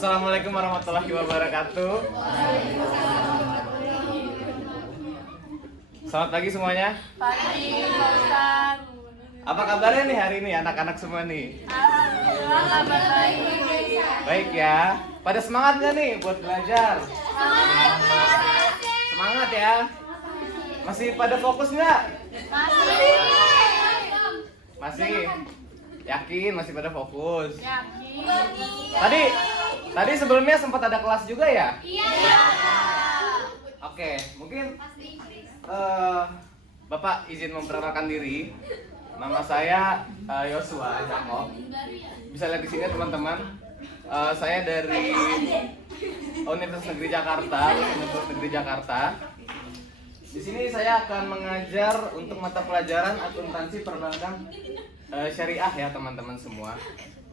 Assalamualaikum warahmatullahi wabarakatuh. Selamat pagi semuanya. Pagi, Pak Ustadz. Apa kabarnya nih hari ini anak-anak semua nih? Alhamdulillah kabar baik. Baik ya. Pada semangat nggak nih buat belajar? Semangat. Semangat ya. Masih pada fokus nggak? Masih. Masih. Yakin masih pada fokus? Yakin. Tadi sebelumnya sempat ada kelas juga ya? Iya. Oke, mungkin Bapak izin memperkenalkan diri. Nama saya Yosua Jakob. Bisa lihat di sini teman-teman. Saya dari Universitas Negeri Jakarta. Di sini saya akan mengajar untuk mata pelajaran akuntansi perbankan syariah ya teman-teman semua.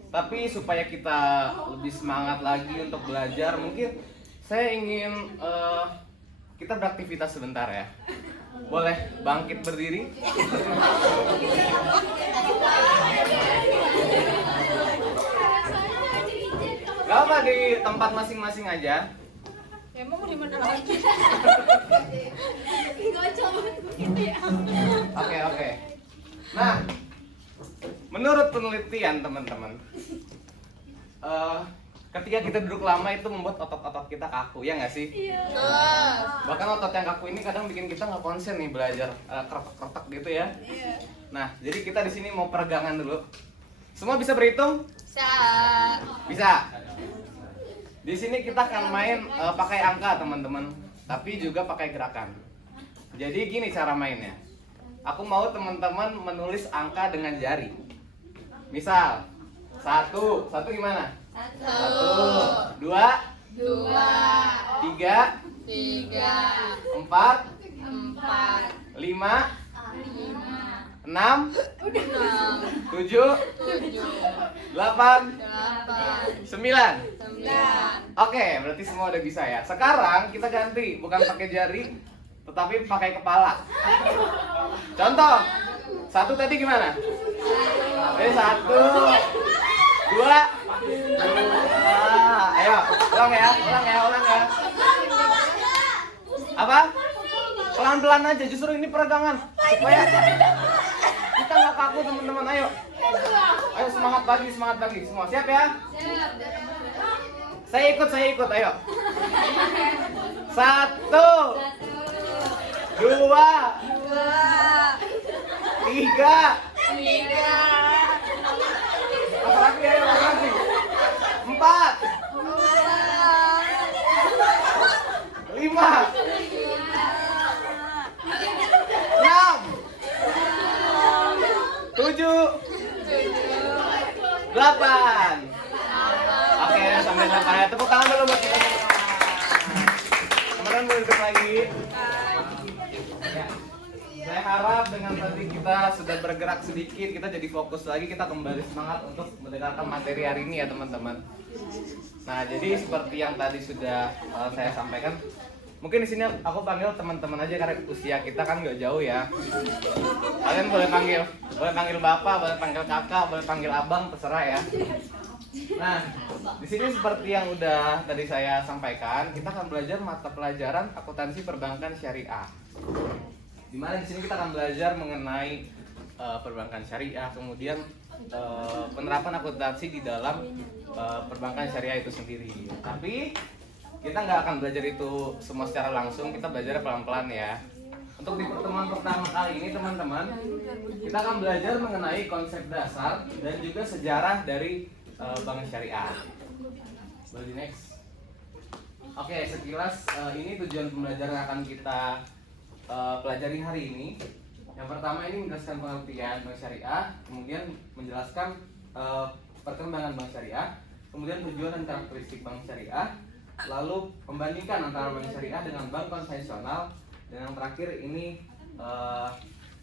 Tapi supaya kita lebih semangat lagi untuk belajar, mungkin saya ingin kita beraktivitas sebentar ya. Boleh bangkit berdiri? Gak apa, di tempat masing-masing aja. Emang di mana lagi? Oke. Nah, menurut penelitian teman-teman, ketika kita duduk lama itu membuat otot-otot kita kaku, ya nggak sih? Iya. Bahkan otot yang kaku ini kadang bikin kita nggak konsen nih belajar, kretek-kretek gitu ya. Iya. Nah, jadi kita di sini mau peregangan dulu. Semua bisa berhitung? Bisa. Di sini kita akan main pakai angka teman-teman, tapi juga pakai gerakan. Jadi gini cara mainnya. Aku mau teman-teman menulis angka dengan jari. Misal, satu gimana? Satu, dua, tiga, empat, lima, enam, tujuh, delapan, sembilan. Oke, berarti semua udah bisa ya. Sekarang kita ganti, bukan pakai jari, tetapi pakai kepala. Contoh, satu tadi gimana? Satu, dua. Ayo, ulang ya. Apa? Pelan-pelan aja, justru ini peregangan supaya kita nggak kaku teman-teman. Ayo semangat pagi semua. Siap ya? Saya ikut, ayo. Satu, dua, tiga. Apa lagi? Empat, lima, enam, tujuh, delapan. Oke, sampai tepuk tangan dulu buat kita. Teman-teman boleh duduk lagi. Ya. Saya harap dengan tadi kita sudah bergerak sedikit, kita jadi fokus lagi, kita kembali semangat untuk mendengarkan materi hari ini ya teman-teman. Nah, jadi seperti yang tadi sudah saya sampaikan, mungkin di sini aku panggil teman-teman aja karena usia kita kan nggak jauh ya. Kalian boleh panggil bapak, boleh panggil kakak, boleh panggil abang, terserah ya. Nah, di sini seperti yang udah tadi saya sampaikan, kita akan belajar mata pelajaran akuntansi perbankan syariah. Dimana di sini kita akan belajar mengenai perbankan syariah, kemudian penerapan akuntansi di dalam perbankan syariah itu sendiri. Tapi kita nggak akan belajar itu semua secara langsung, kita belajar pelan-pelan ya. Untuk di pertemuan pertama kali ini teman-teman, kita akan belajar mengenai konsep dasar dan juga sejarah dari bank syariah. Boleh next. Oke, sekilas ini tujuan pembelajaran yang akan kita pelajari hari ini. Yang pertama ini menjelaskan pengertian bank syariah, kemudian menjelaskan perkembangan bank syariah, kemudian tujuan dan karakteristik bank syariah, lalu membandingkan antara bank syariah dengan bank konvensional, dan yang terakhir ini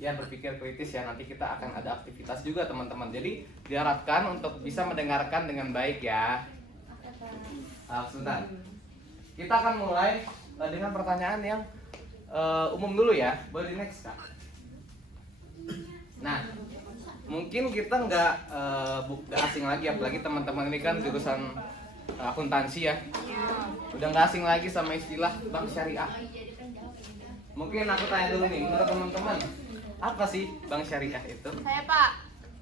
ya berpikir kritis ya. Nanti kita akan ada aktivitas juga teman-teman. Jadi diharapkan untuk bisa mendengarkan dengan baik ya. Sebentar. Kita akan mulai dengan pertanyaan yang umum dulu ya. Boleh di next Kak. Nah, mungkin kita nggak asing lagi, apalagi teman-teman ini kan jurusan akuntansi ya. Udah nggak asing lagi sama istilah bank syariah. Mungkin aku tanya dulu nih, menurut teman-teman, apa sih bank syariah itu? Saya Pak,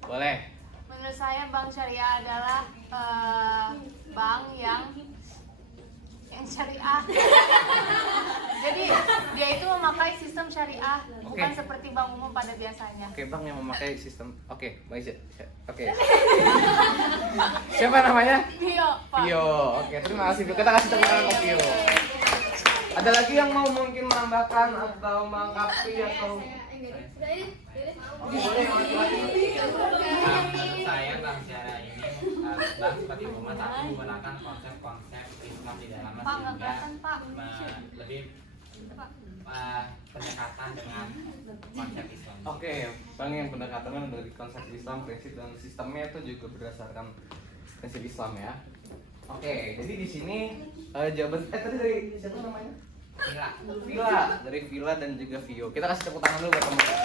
Boleh. menurut saya bank syariah adalah bank yang syariah. Jadi dia itu memakai sistem syariah, bukan Oke. seperti bank umum pada biasanya. Oke, bank yang memakai sistem. Oke, baik. Oke. Siapa namanya? Iya Pak. Vio. Oke, terima kasih. Kita kasih tepuk tangan untuk Vio. Ada lagi yang mau mungkin menambahkan atau melengkapi atau Oke, boleh laki-laki. Menurut saya bank syariah ini bank seperti rumah tapi menggunakan konsep-konsep Islam di dalamnya Pak, nggak sehingga kelihatan Pak. lebih pendekatan dengan konsep Islam. Oke, bank yang pendekatannya dari konsep Islam, prinsip dan sistemnya itu juga berdasarkan prinsip Islam ya. Oke, jadi di sini jawaban tadi dari siapa namanya? Gila. Vila, dari Vila dan juga Vio. Kita kasih tepuk tangan dulu buat teman-teman.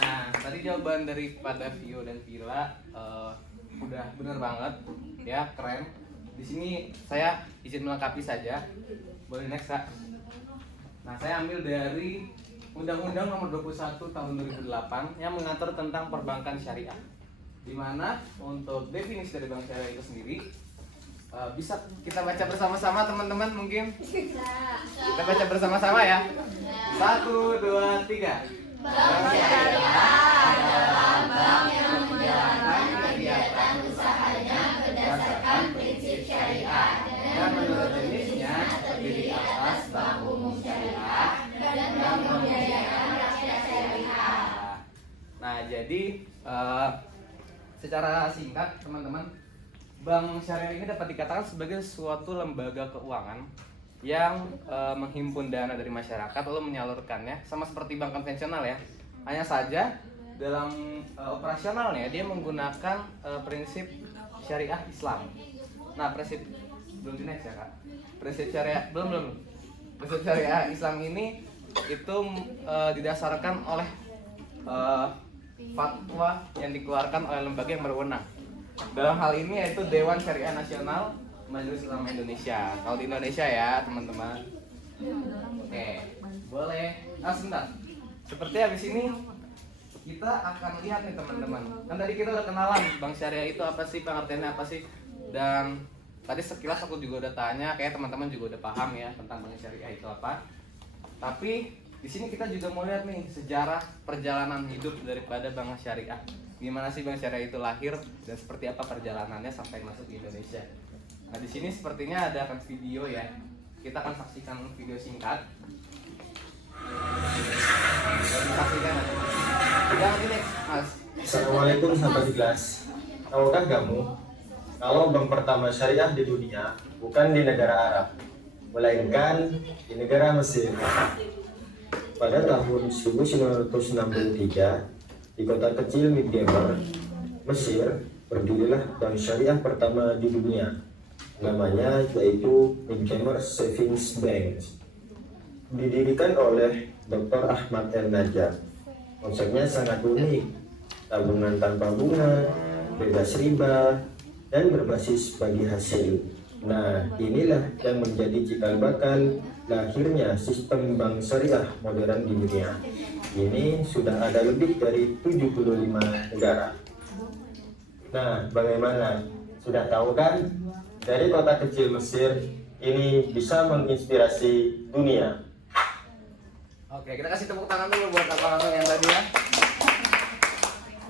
Nah, tadi jawaban daripada Vio dan Vila udah bener banget, ya keren. Di sini saya izin melengkapi saja. Boleh next Kak. Nah, saya ambil dari Undang-Undang Nomor 21 Tahun 2008 yang mengatur tentang perbankan syariah. Di mana untuk definisi dari bank syariah itu sendiri bisa kita baca bersama-sama teman-teman mungkin. Kita baca bersama-sama ya. 1, 2, 3. Bank syariah adalah bank yang menjalankan kegiatan usahanya berdasarkan prinsip syariah dan menurut jenisnya terdiri atas bank umum syariah dan bank pembiayaan rakyat syariah. Nah, jadi secara singkat teman-teman, bank syariah ini dapat dikatakan sebagai suatu lembaga keuangan yang menghimpun dana dari masyarakat lalu menyalurkannya sama seperti bank konvensional ya. Hanya saja dalam operasionalnya dia menggunakan prinsip syariah Islam. Nah, prinsip belum di next ya Kak. Prinsip syariah belum. Prinsip syariah Islam ini itu didasarkan oleh fatwa yang dikeluarkan oleh lembaga yang berwenang. Dalam hal ini yaitu Dewan Syariah Nasional Majelis Ulama Indonesia. Kalau di Indonesia ya teman-teman. Oke, boleh. Sebentar. Seperti habis ini kita akan lihat nih teman-teman. Kan tadi kita udah kenalan bank syariah itu apa sih, pengertiannya apa sih. Dan tadi sekilas aku juga udah tanya, kayak teman-teman juga udah paham ya tentang bank syariah itu apa. Tapi di sini kita juga mau lihat nih sejarah perjalanan hidup daripada bank syariah. Gimana sih bank syariah itu lahir dan seperti apa perjalanannya sampai masuk di Indonesia. Nah, di sini sepertinya ada akan video ya. Kita akan saksikan video singkat. Saksikan aja. Jangan di next, Mas. Assalamualaikum sahabat di kelas. Tahukah kamu kalau bank pertama syariah di dunia bukan di negara Arab, melainkan di negara Mesir. Pada tahun 1963 di kota kecil Midgemer, Mesir, berdirilah bank syariah pertama di dunia. Namanya yaitu Midgemer Savings Bank. Didirikan oleh Dr. Ahmad El Najjar. Konsepnya sangat unik, tabungan tanpa bunga, bebas riba, dan berbasis bagi hasil. Nah, inilah yang menjadi cikal bakal lahirnya sistem bank syariah modern di dunia. Ini sudah ada lebih dari 75 negara. Nah, bagaimana? Sudah tahu kan? Dari kota kecil Mesir, ini bisa menginspirasi dunia. Oke, kita kasih tepuk tangan dulu buat abang-abang yang tadi ya.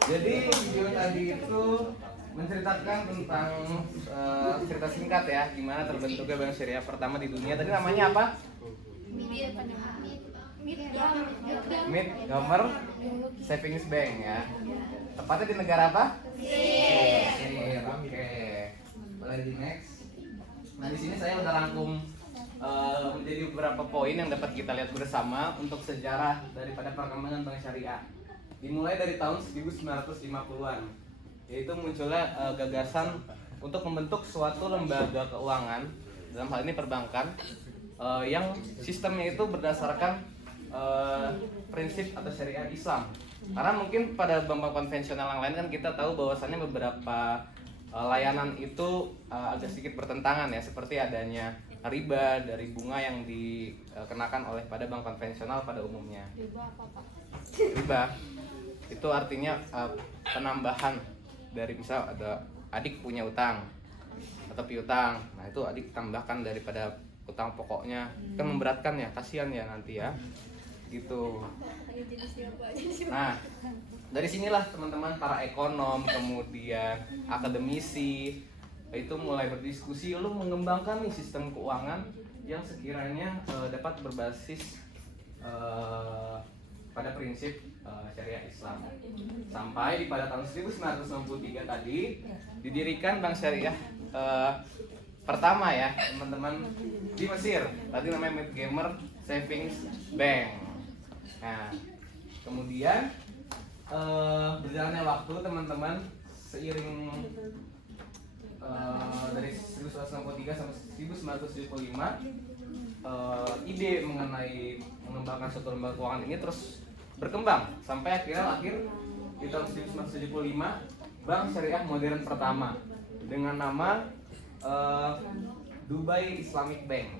Jadi video tadi itu menceritakan tentang cerita singkat ya, gimana terbentuknya bank syariah pertama di dunia. Tadi namanya apa? Midgemer Savings Bank ya. Tepatnya di negara apa? Mesir. Oke. Boleh di next. Nah, di sini saya udah rangkum menjadi beberapa poin yang dapat kita lihat bersama untuk sejarah daripada perkembangan bank syariah. Dimulai dari tahun 1950-an, yaitu munculnya gagasan untuk membentuk suatu lembaga keuangan, dalam hal ini perbankan, yang sistemnya itu berdasarkan prinsip atau syariah Islam. Karena mungkin pada bank-bank konvensional yang lain kan kita tahu bahwasannya beberapa layanan itu agak sedikit bertentangan ya, seperti adanya riba dari bunga yang dikenakan oleh pada bank konvensional pada umumnya. Riba itu artinya penambahan dari, misal ada adik punya utang atau piutang, nah itu adik tambahkan daripada utang pokoknya, kan memberatkan ya, kasihan ya nanti ya gitu. Nah, dari sinilah teman-teman para ekonom, kemudian akademisi itu mulai berdiskusi lalu mengembangkan nih sistem keuangan yang sekiranya dapat berbasis pada prinsip syariah Islam. Sampai pada tahun 1993 tadi didirikan Bank Syariah pertama ya teman-teman di Mesir. Tadi namanya Midgamer Savings Bank. Nah, kemudian berjalannya waktu teman-teman, seiring dari 1963 sampai 1975 ide mengenai mengembangkan suatu lembaga keuangan ini terus berkembang sampai akhir di tahun 1975 Bank Syariah Modern pertama dengan nama Dubai Islamic Bank.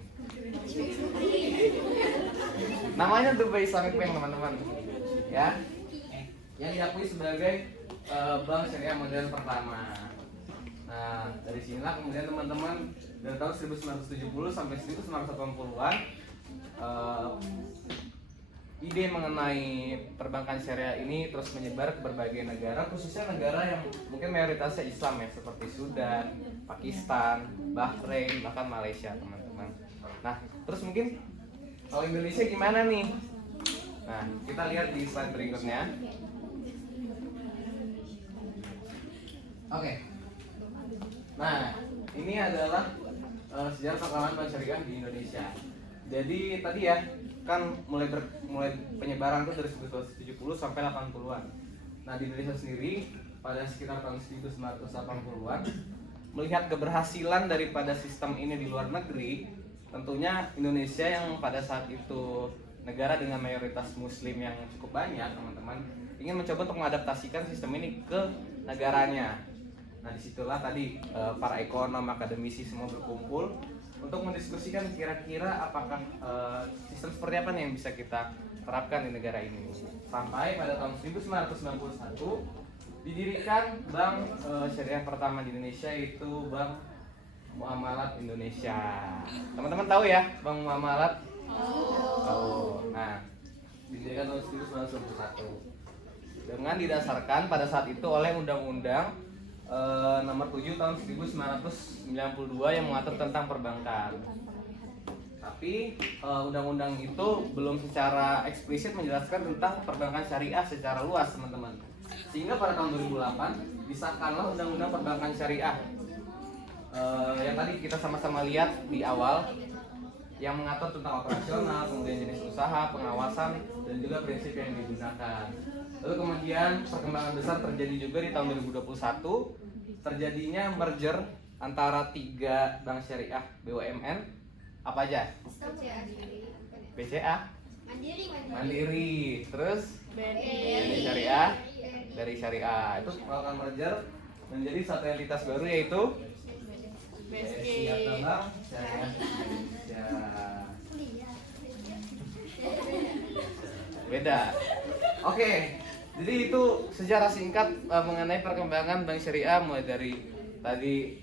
Namanya Dubai Islamic Bank teman-teman ya, yang diakui sebagai bank syariah modern pertama. Nah, dari sinilah kemudian teman-teman dari tahun 1970 sampai 1980-an ide mengenai perbankan syariah ini terus menyebar ke berbagai negara, khususnya negara yang mungkin mayoritasnya Islam ya, seperti Sudan, Pakistan, Bahrain, bahkan Malaysia teman-teman. Nah, terus mungkin kalau Indonesia gimana nih? Nah, kita lihat di slide berikutnya. Oke. Nah, ini adalah sejarah perkembangan bank syariah di Indonesia. Jadi tadi ya, kan mulai penyebaran tuh dari 1970 sampai 80-an. Nah, di Indonesia sendiri pada sekitar tahun 1980-an melihat keberhasilan daripada sistem ini di luar negeri, tentunya Indonesia yang pada saat itu negara dengan mayoritas muslim yang cukup banyak teman-teman ingin mencoba untuk mengadaptasikan sistem ini ke negaranya. Nah, disitulah tadi para ekonom, akademisi semua berkumpul untuk mendiskusikan kira-kira apakah sistem seperti apa nih yang bisa kita terapkan di negara ini. Sampai pada tahun 1991 didirikan bank syariah pertama di Indonesia, yaitu Bank Muamalat Indonesia. Teman-teman tahu ya Bank Muamalat? Tahu. Nah, didirikan tahun 1991 dengan didasarkan pada saat itu oleh Undang-Undang nomor 7 tahun 1992 yang mengatur tentang perbankan. Tapi undang-undang itu belum secara eksplisit menjelaskan tentang perbankan syariah secara luas, teman-teman. Sehingga pada tahun 2008 disahkanlah Undang-Undang Perbankan Syariah yang tadi kita sama-sama lihat di awal, yang mengatur tentang operasional, kemudian jenis usaha, pengawasan, dan juga prinsip yang digunakan. Lalu kemudian perkembangan besar terjadi juga di tahun 2021, terjadinya merger antara 3 bank syariah BUMN. Apa aja? BCA, Mandiri, terus BNI Syariah, dari Syariah itu melakukan merger menjadi satu entitas baru, yaitu BSI atau Bank Syariah Indonesia. Beda. Oke, jadi itu sejarah singkat mengenai perkembangan bank syariah mulai dari tadi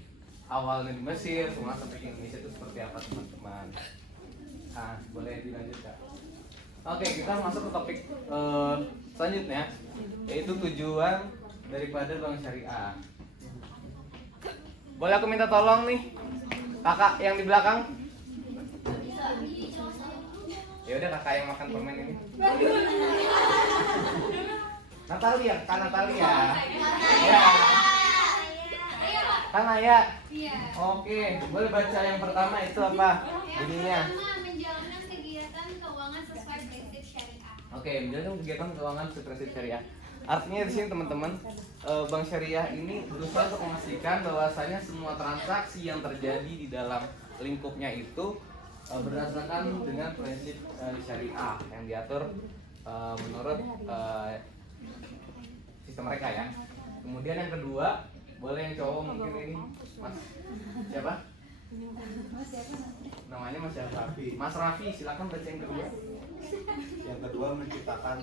awalnya di Mesir semua sampai ke Indonesia itu seperti apa teman-teman. Nah, boleh dilanjutkan. Oke, kita masuk ke topik selanjutnya, yaitu tujuan daripada bank syariah. Boleh aku minta tolong nih kakak yang di belakang? Ya udah, kakak yang makan permen ini. Natalia, Kak Natalia. Ya. Kak Naya. Oke, boleh baca yang pertama itu apa? Bunyinya. Menjalankan kegiatan keuangan sesuai prinsip syariah. Oke, menjalankan kegiatan keuangan sesuai prinsip syariah. Artinya di sini teman-teman, bank syariah ini berusaha untuk memastikan bahwasanya semua transaksi yang terjadi di dalam lingkupnya itu berdasarkan dengan prinsip syariah yang diatur menurut sistem mereka ya. Kemudian yang kedua, Boleh yang cowok mungkin ini. Mas siapa? Namanya Mas Raffi. Mas Raffi, silakan baca yang kedua. Yang kedua, menciptakan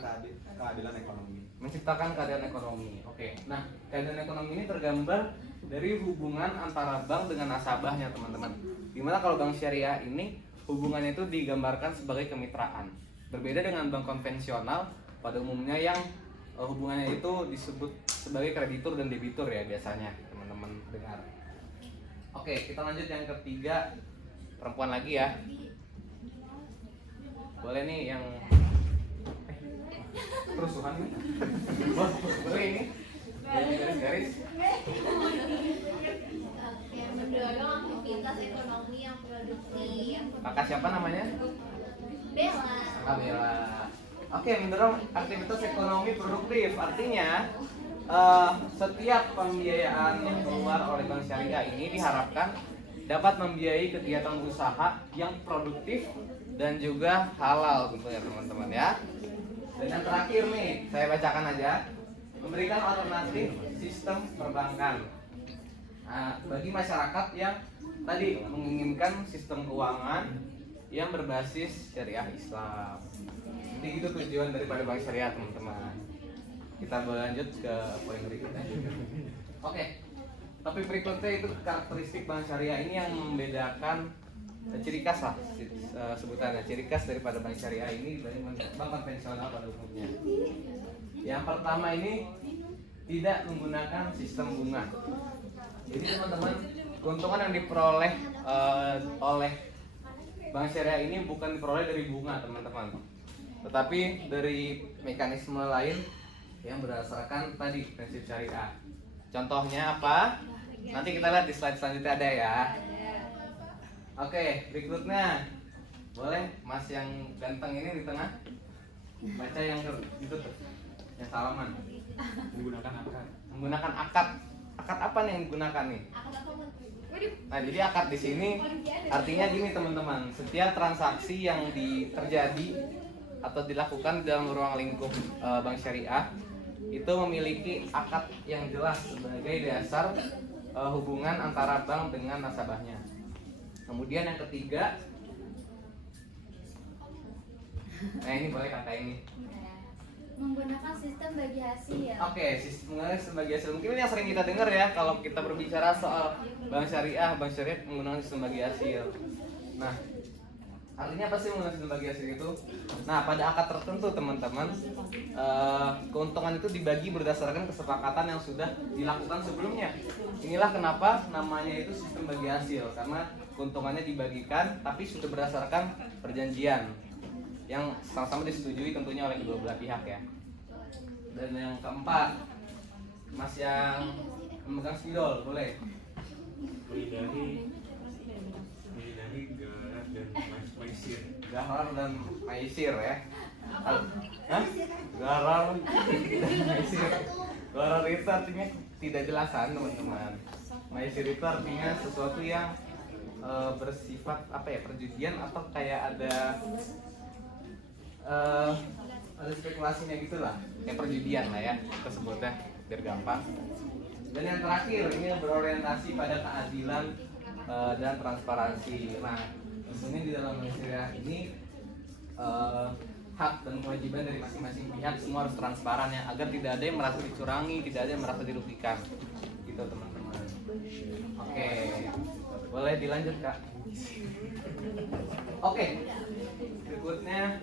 keadilan ekonomi. Menciptakan keadilan ekonomi. Oke. Nah, keadilan ekonomi ini tergambar dari hubungan antara bank dengan nasabahnya, teman-teman. Dimana kalau bank syariah ini hubungannya itu digambarkan sebagai kemitraan. Berbeda dengan bank konvensional pada umumnya yang hubungannya itu disebut sebagai kreditur dan debitur ya biasanya, teman-teman dengar. Oke, kita lanjut yang ketiga, perempuan lagi ya. Boleh nih yang kerusuhan nih. Boleh ini. Garis-garis. Yang mendorong aktivitas ekonomi yang produktif. Kakak siapa namanya? Bella. Kamila. Oke, mendorong aktivitas ekonomi produktif. Artinya setiap pembiayaan yang keluar oleh bank syariah ini diharapkan dapat membiayai kegiatan usaha yang produktif dan juga halal tentunya teman-teman ya. Dan yang terakhir nih, saya bacakan aja. Memberikan alternatif sistem perbankan bagi masyarakat yang tadi menginginkan sistem keuangan yang berbasis syariah Islam. Jadi itu tujuan daripada bank syariah teman-teman. Kita berlanjut ke poin berikutnya. Oke, topik berikutnya itu karakteristik bank syariah ini yang membedakan ciri khas lah sebutannya, ciri khas daripada bank syariah ini dari bank konvensional pada umumnya. Yang pertama ini tidak menggunakan sistem bunga. Jadi teman-teman, keuntungan yang diperoleh oleh bank syariah ini bukan diperoleh dari bunga teman-teman, tetapi dari mekanisme lain yang berdasarkan tadi prinsip syariah. Contohnya apa? Nanti kita lihat di slide selanjutnya ada ya. Oke, berikutnya boleh Mas yang ganteng ini di tengah baca yang itu tuh, yang salaman. Menggunakan akad. Akad apa nih yang digunakan nih? Nah, jadi akad di sini artinya gini teman-teman, setiap transaksi yang terjadi atau dilakukan dalam ruang lingkup bank syariah itu memiliki akad yang jelas sebagai dasar hubungan antara bank dengan nasabahnya. Kemudian yang ketiga, nah ini boleh kakak ini. Menggunakan sistem bagi hasil. Oke, sistem bagi hasil. Mungkin ini yang sering kita dengar ya kalau kita berbicara soal bank syariah menggunakan sistem bagi hasil. Nah, artinya apa sih menggunakan sistem bagi hasil itu? Nah, pada akad tertentu teman-teman, keuntungan itu dibagi berdasarkan kesepakatan yang sudah dilakukan sebelumnya. Inilah kenapa namanya itu sistem bagi hasil, karena keuntungannya dibagikan tapi sudah berdasarkan perjanjian yang sama-sama disetujui tentunya oleh kedua belah pihak ya. Dan yang keempat, Mas yang memegang spidol boleh. Menghindari Garar dan maisir ya. Hah? Garar dan maisir. Garar itu artinya tidak jelasan teman-teman. Maisir itu artinya sesuatu yang bersifat apa ya, perjudian atau kayak ada spekulasinya gitulah, kayak perjudian lah ya kita sebutnya biar gampang. Dan yang terakhir ini berorientasi pada keadilan dan transparansi. Nah, tentunya di dalam syariah ini hak dan kewajiban dari masing-masing pihak semua harus transparan ya, agar tidak ada yang merasa dicurangi, tidak ada yang merasa dirugikan. Gitu teman-teman. Oke, boleh dilanjut Kak. Oke, berikutnya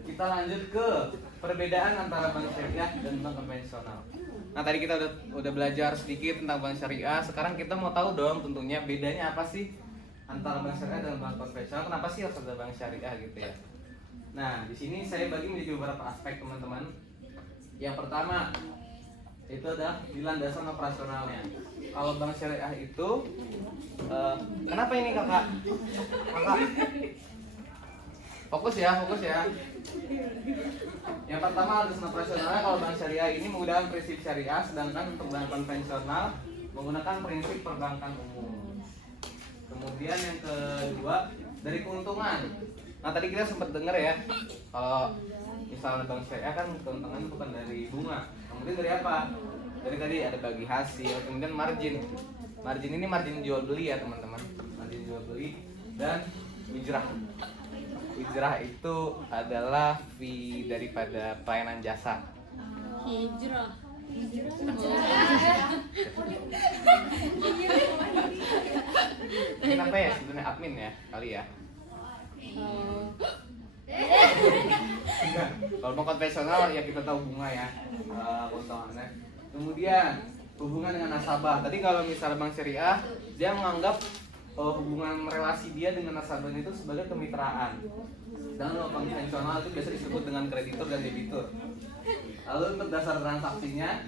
kita lanjut ke perbedaan antara bank syariah dan bank konvensional. Nah, tadi kita udah belajar sedikit tentang bank syariah. Sekarang kita mau tahu dong tentunya bedanya apa sih antara bank syariah dan bank konvensional. Kenapa sih harus ada bank syariah gitu ya? Nah, di sini saya bagi menjadi beberapa aspek teman-teman. Yang pertama itu adalah di landasan operasionalnya. Kalau bank syariah itu kenapa ini kakak? Fokus ya. Yang pertama landasan operasionalnya, kalau bank syariah ini menggunakan prinsip syariah, sedangkan untuk bank konvensional menggunakan prinsip perbankan umum. Kemudian yang kedua dari keuntungan. Nah, tadi kita sempat dengar ya, kalau misalnya bank syariah kan keuntungan bukan dari bunga. Kemudian dari apa? Dari tadi ada bagi hasil, kemudian margin. Margin ini margin jual beli ya teman-teman. Margin jual beli dan wijrah. Wijrah itu adalah fee daripada pelayanan jasa. Hijrah. Kenapa ya sebenarnya admin ya kali ya? Kalau mau konvensional ya kita tahu bunga ya, keuntungannya. Kemudian hubungan dengan nasabah. Tadi kalau misalnya bank syariah dia menganggap hubungan relasi dia dengan nasabah itu sebagai kemitraan. Dan kalau konvensional itu biasa disebut dengan kreditur dan debitur. Lalu untuk dasar transaksinya,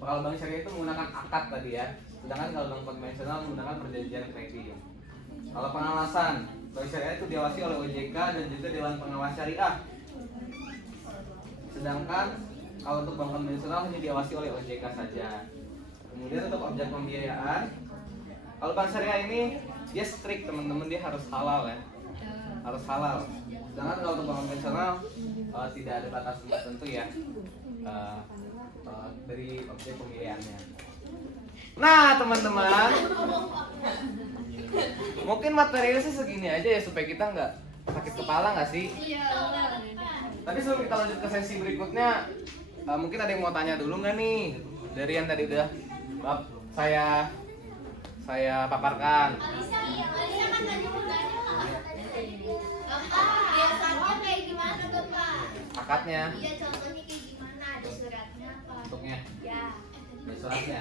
kalau bank syariah itu menggunakan akad tadi ya. Sedangkan kalau bank konvensional menggunakan perjanjian kredit. Kalau pengawasan, bank syariah itu diawasi oleh OJK dan juga Dewan Pengawas Syariah. Sedangkan kalau untuk bank konvensional hanya diawasi oleh OJK saja. Kemudian untuk objek pembiayaan, kalau bank syariah ini dia strict teman-teman, dia harus halal ya, harus halal. Sedangkan kalau untuk bank konvensional tidak ada batas tertentu ya dari objek pembiayaannya. Nah teman-teman, mungkin materialnya sih segini aja ya supaya kita nggak sakit kepala nggak sih? Iya. Tapi sebelum kita lanjut ke sesi berikutnya, mungkin ada yang mau tanya dulu nggak nih dari yang tadi udah saya paparkan. Alisa kan tadi udah Bapak, biasanya kayak gimana Bapak? Akadnya, Iya, contohnya kayak gimana? Ada suratnya apa? bentuknya, Ya. dan suratnya.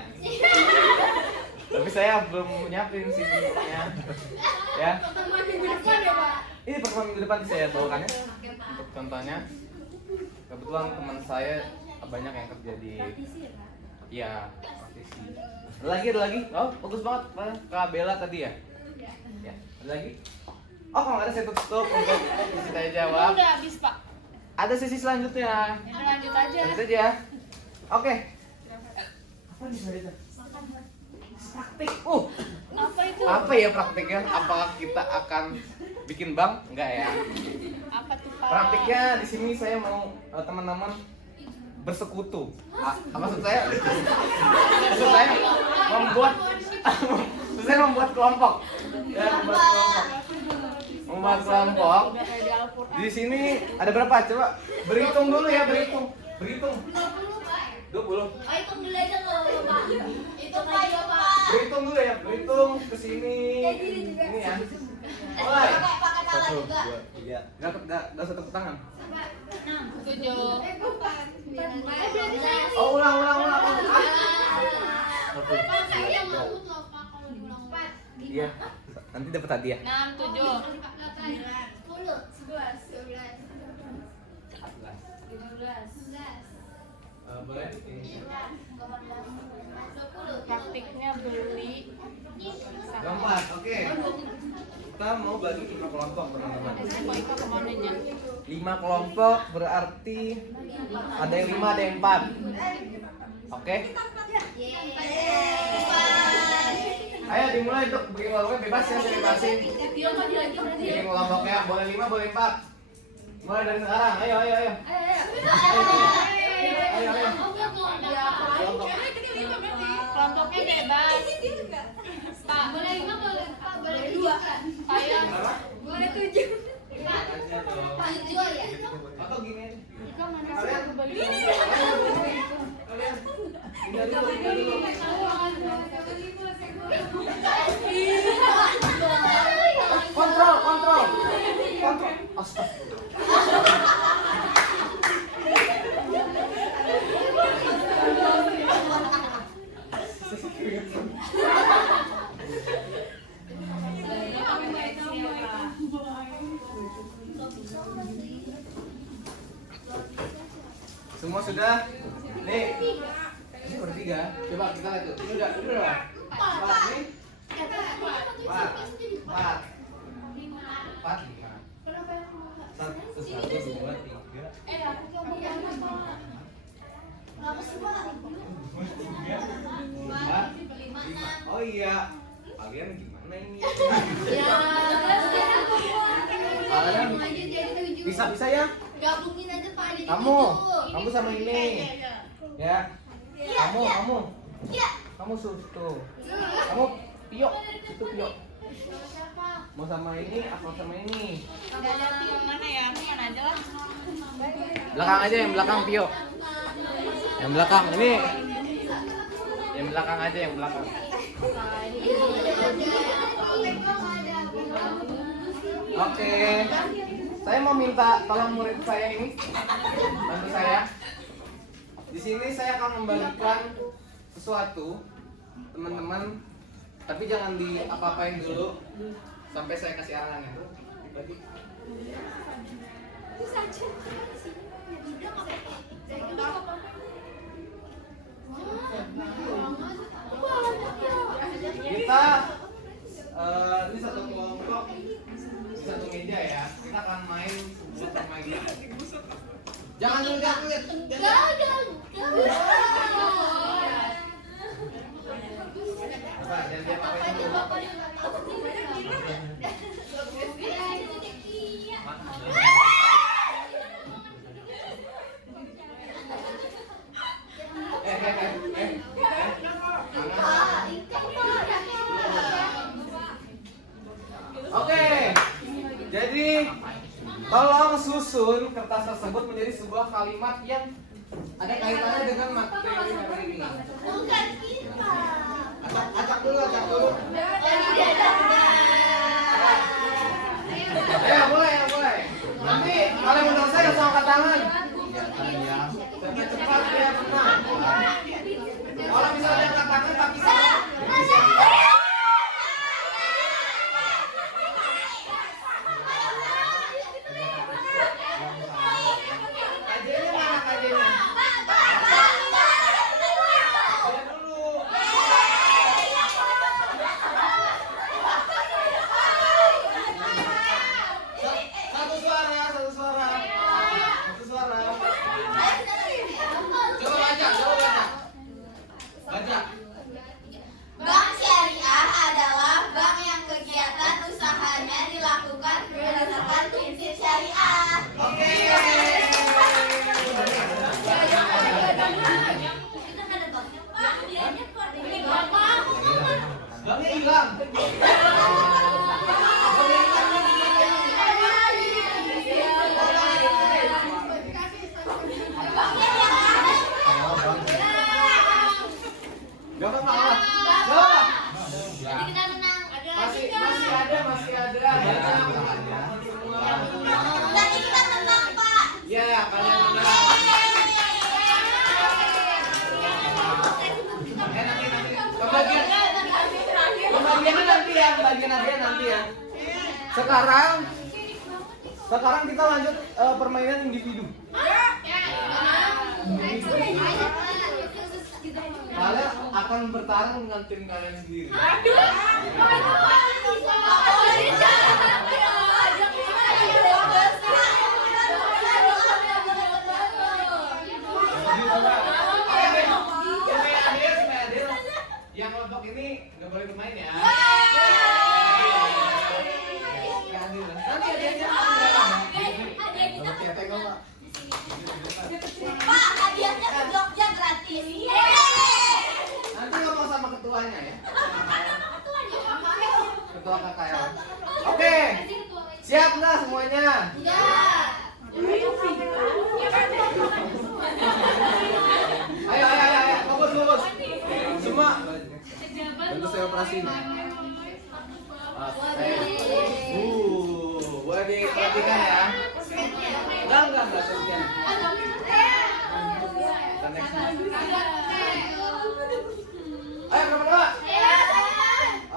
Tapi saya belum nyiapin sih bentuknya. Ya, Pertemuan ya Pak? ini pertemuan minggu depan saya bawakan ya. Untuk contohnya, kebetulan teman saya banyak yang kerja di ya praktisi. Ada lagi? Oh, bagus banget Kak Bella tadi ya. Ya, ada lagi? Oh, kalau nggak ada saya tutup untuk sesi tanya jawab. Udah habis Pak. Ada sesi selanjutnya. Lanjut aja. Lanjut aja. Oke. Apa nih selanjutnya? Praktik. Apa itu? Apa ya praktiknya? Apakah kita akan bikin bank? Enggak ya. Apa tuh Pak? Praktiknya di sini saya mau teman-teman bersekutu. Maksud saya membuat membuat kelompok. Ya, membuat kelompok. Udah kayak di Al-Qur'an. Di sini ada berapa? Coba berhitung dulu ya, berhitung. 20. Oh, hitung dulu aja kalau Bapak. Itu Pak ya Pak. Berhitung dulu ya, berhitung ke sini. Ini ya. Mulai. Pakai pala juga. 3. Enggak usah tepuk tangan. 7. Berarti saya Oh, ulang. Pak, saya mau loh Pak kalau diulang 4. Iya. Nanti dapat hadiah. 6, 7. 10, 11, 12, 13, Boleh? 20. Praktiknya beli. Keempat, oke. Kita mau bagi 5 kelompok teman-teman. Mau ikut kemananya? 5 kelompok berarti ada yang 5, ada yang 4. Oke? Ayo dimulai untuk bikin kelompoknya bebas ya, saya bebasin. Bikin kelompoknya boleh 5, boleh 4. Mulai dari sekarang, ayo. Ayo. Kelompoknya bebas. Pak, Boleh 5, boleh 2. saya Berapa? Boleh 7. Aja dong. Pak jual ya? Atau gini aja. Ika mana sih Kalian aku beli? Kalian tinggal dulu. Kontrol. Astagfirullah. Semua sudah? Nih. Ini bertiga. Coba kita lihat tuh. Ini udah berapa? 4 nih. 4. 1, 2, 3. Oh iya, kalian gimana ini? Kalian bisa ya? Gabungin aja Pak. Jadi Kamu 7. sama ini, ya. Kamu tuh. Kamu Pio, itu Pio. Mau sama ini, apa sama ini? Yang mana ya? Mana aja lah. Belakang aja, yang belakang Pio. Yang belakang ini. Yang belakang aja, yang belakang. Oke. Saya mau minta tolong murid saya ini bantu saya. Di sini saya akan membagikan sesuatu, teman-teman. Tapi jangan diapa-apain dulu sampai saya kasih arahan ya. Dibagi. Kita ini satu kelompok di satu meja ya. Kita akan main sebuah permainan. Jangan dulu jatuh. Oke, jadi tolong susun kertas tersebut menjadi sebuah kalimat yang ada kaitannya dengan materi hari ini. Bukan kita. Acak dulu. Ya boleh. Nanti kalau menurut saya langsung angkat tangan. Cepat ya benar. Kalau misalnya angkat tangan tapi salah. Kajiannya mana kajiannya? Satu suara. Coba baca. Bank syariah adalah bank yang kegiatan usahanya dilakukan berdasarkan prinsip syariah. Oke. Banknya hilang. Gak apa-apa. Coba. Jadi kita menang. Masih ada. Jadi kita menang, Pak. Ya, kalian menang. Nanti. Pembagian nanti ya. Sekarang kita lanjut permainan individu. Kalian akan bertarung dengan tim kalian sendiri. Supaya adil. Yang kelompok ini nggak boleh bermain ya. Nanti hadiahnya Pak, hadiahnya ke Jogja gratis. Nanti ngomong sama ketuanya ya. Ketua KKL. Oke. Siap nggak semuanya? Ya. Ayo. Fokus. Semua. Bantu saya operasi ini. Boleh diperhatikan ya. Enggak. Sekian. Ayo berapa?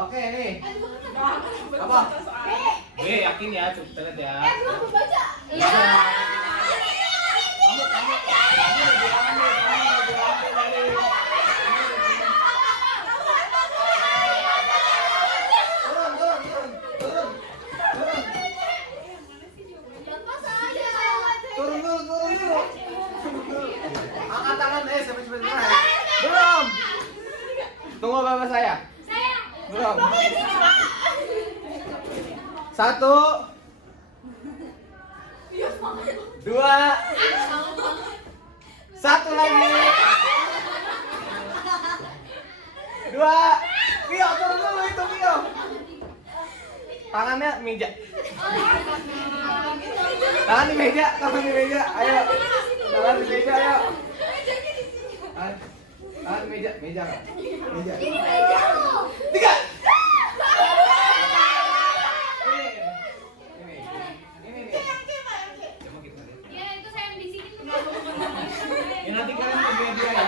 Oke nih. Apa? B yakin ya, coba kita lihat ya. Belum baca. Turun dulu. Angkat tangan sebentar. Belum. Tunggu bapak saya. Belum. 1 2 1 lagi. 2. Pio, turun dulu itu Pio. Tangannya meja. Tangan di meja, tangan di meja. Ayo. Tangan di meja, ayo. Tangan di meja, meja nggak? Meja. 3. Ini. Coba kita lihat. Ya itu saya yang bisikin tuh. Ya nanti kalian punya dia ya.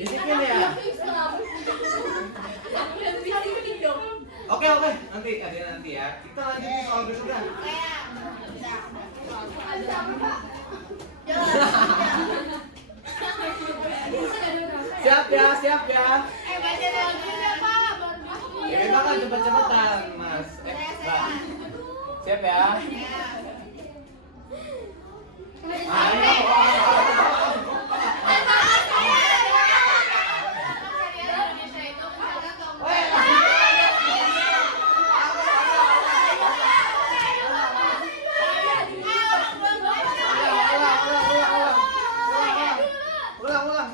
Bisikin ya. Oke, nanti ada nanti ya. Kita lanjutin soal berikutnya. Siap ya. Ya, kita kan cepet-cepetan, Mas. Mbak. Siap ya. Ayo. Ulang.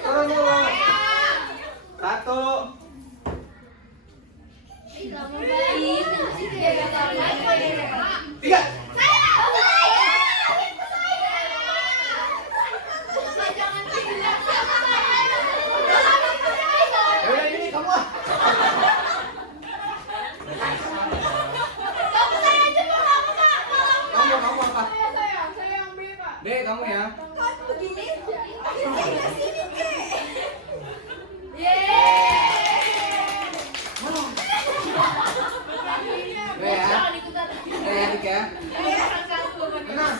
Turun dulu. 1. Tiga. Udah ini kamu. Kamu apa? Dek, kamu ya. Adik ya. Nah,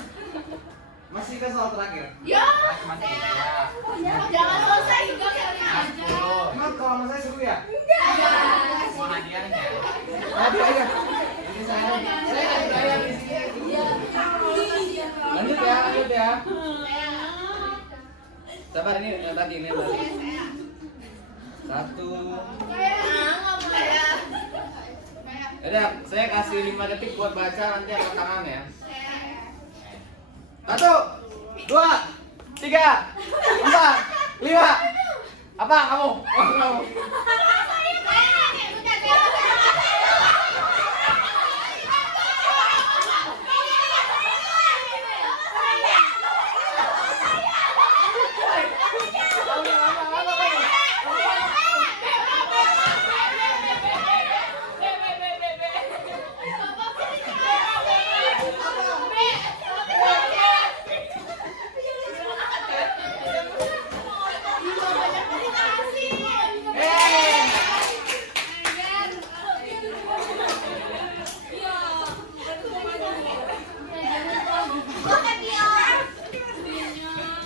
masih ke soal terakhir. Masih ya. Jangan selesai juga kalian. Emang kalau sama saya seru ya? Mau hadiahnya. Hadiah aja. Ini saya kasih hadiah di sini. Lanjut ya. Sabar ini yang tadi ini tadi. 1. Udah, saya kasih 5 detik buat baca nanti angkat tangan ya. 1, 2, 3, 4, 5. Apa kamu? Kamu.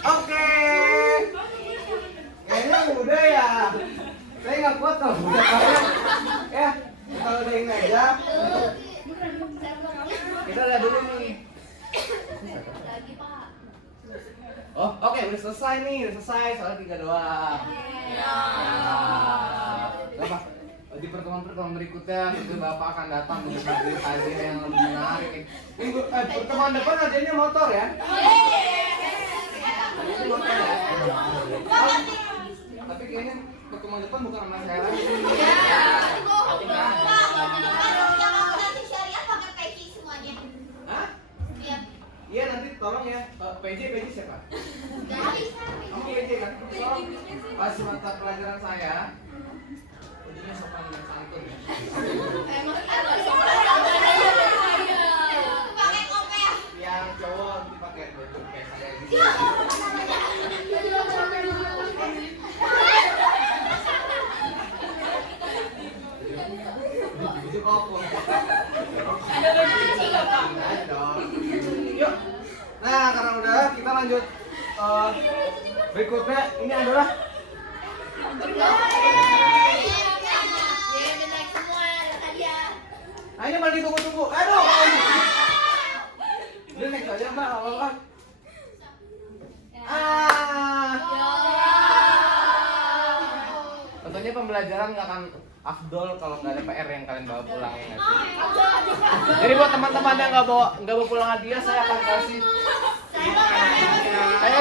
Oke. Kayaknya udah ya. Saya nggak kuat kalau udah kalian. Ya, kalau udah ini aja. Kita lihat dulu nih. Oh, oke, udah selesai nih, soalnya 3 doang. Apa? Di pertemuan berikutnya tentu Bapak akan datang dengan materi hadiah yang lebih menarik. Pertemuan depan hadiahnya motor ya. Hadiahnya motor ya. Tapi kayaknya pertemuan depan bukan sama saya lagi. Hah? Iya nanti tolong ya. PJ siapa? Kamu PJ kan? Tolong pas mata pelajaran saya. Ujungnya sopan dan santun ya. Yang cowok dipakai baju kayak saya gitu. Baju koko. Ada baju cuci nggak Pak? Ada dong. Yuk. Nah karena udah kita lanjut berikutnya ini adalah ini malah ditunggu-tunggu. Aduh. Udah next aja Mbak, apa-apa. Tentunya pembelajaran nggak akan afdol kalau nggak ada PR yang kalian bawa pulang ya nggak sih? Jadi buat teman-teman yang nggak bawa pulang hadiah, saya akan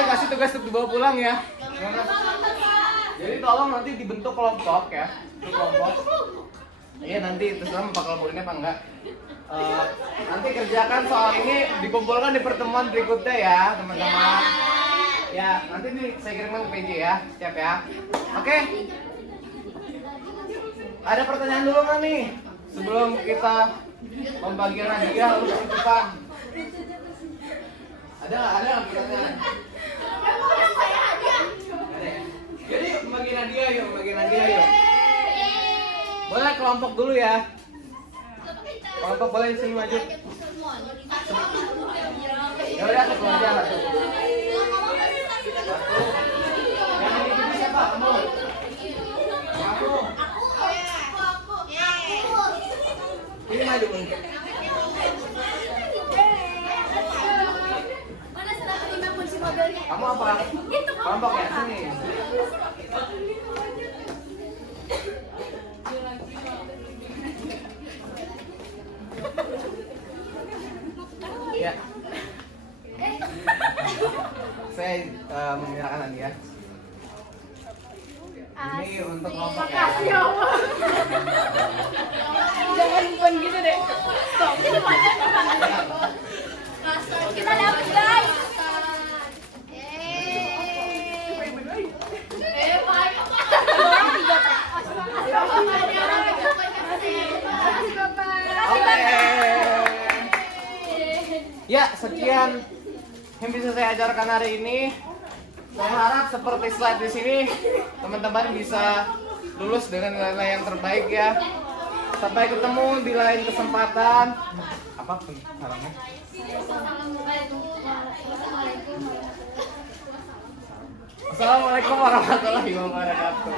kasih tugas untuk dibawa pulang ya. Jadi tolong nanti dibentuk kelompok ya, kelompok. Iya nanti terserah mau kelompok ini apa enggak. Nanti kerjakan soal ini dikumpulkan di pertemuan berikutnya ya teman-teman. Ya nanti nih saya kirimkan ke PJ ya, siap ya. Oke. Ada pertanyaan dulu nggak nih sebelum kita pembagian hadiah lalu penutupan? Ada nggak pertanyaan? Ada ya? Jadi pembagian hadiah yuk. Boleh kelompok dulu ya. Kelompok boleh di sini maju. Ya udah satu aja satu. Yang ini siapa? Kamu. Ini maju nih. Kamu apa? Kelompok ya sini. Ya. Saya menyerahkan hadiah. Ini untuk kelompok ya. Jangan bukan gitu deh. Kita dapat guys. Ya, sekian yang bisa saya ajarkan hari ini. Saya harap seperti slide di sini, teman-teman bisa lulus dengan nilai yang terbaik ya. Sampai ketemu di lain kesempatan. Apa pun salamnya? Assalamualaikum warahmatullahi wabarakatuh.